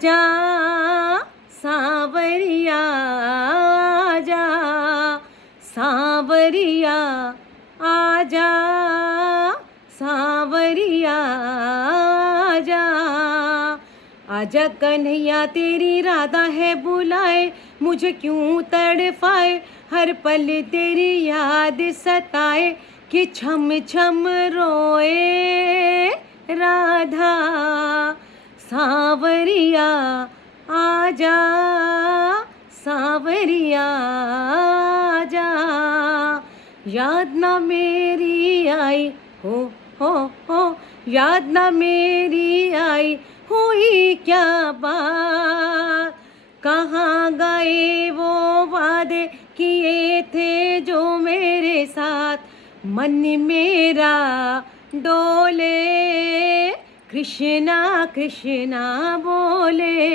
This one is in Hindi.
आजा सांवरिया आजा सांवरिया आजा सांवरिया आजा आजा कन्हैया तेरी राधा है बुलाए मुझे क्यों तड़पाए हर पल तेरी याद सताए कि छम छम रोए राधा सांवरिया आजा सांवरिया आजा याद ना मेरी आई हो याद ना मेरी आई हुई क्या बात कहाँ गए वो वादे किए थे जो मेरे साथ मन मेरा डोले कृष्णा कृष्णा बोले।